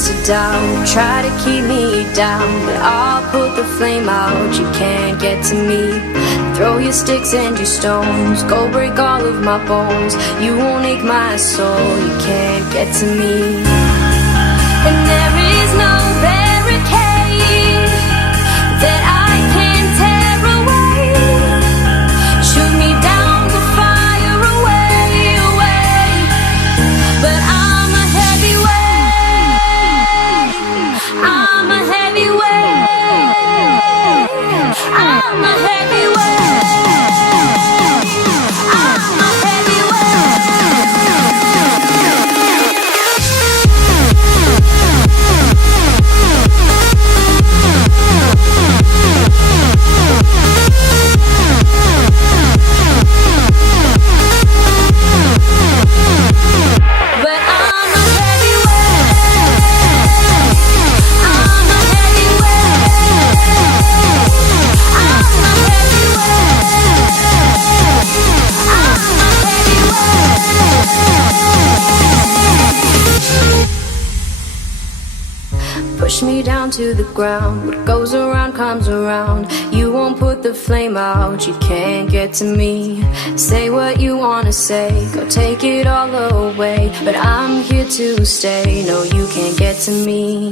reasons to doubt, try to keep me down, but I'll put the flame out. You can't get to me. Throw your sticks and your stones, go break all of my bones. You won't ache my soul, you can't get to me. And there is no barricade that I can tear away. Shoot me down to fire away, away. But I'm a heavyweight, I'm a heavyweight, I'm a heavyweight. Push me down to the ground. What goes around comes around. You won't put the flame out, you can't get to me. Say what you wanna say, go take it all away, but I'm here to stay. No, you can't get to me.